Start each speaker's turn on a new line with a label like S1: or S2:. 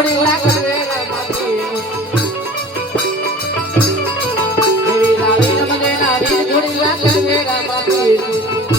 S1: ઘોડી ઘોડા કરે. રામાપી ઘોડી ઘોડા કરે. રામાપી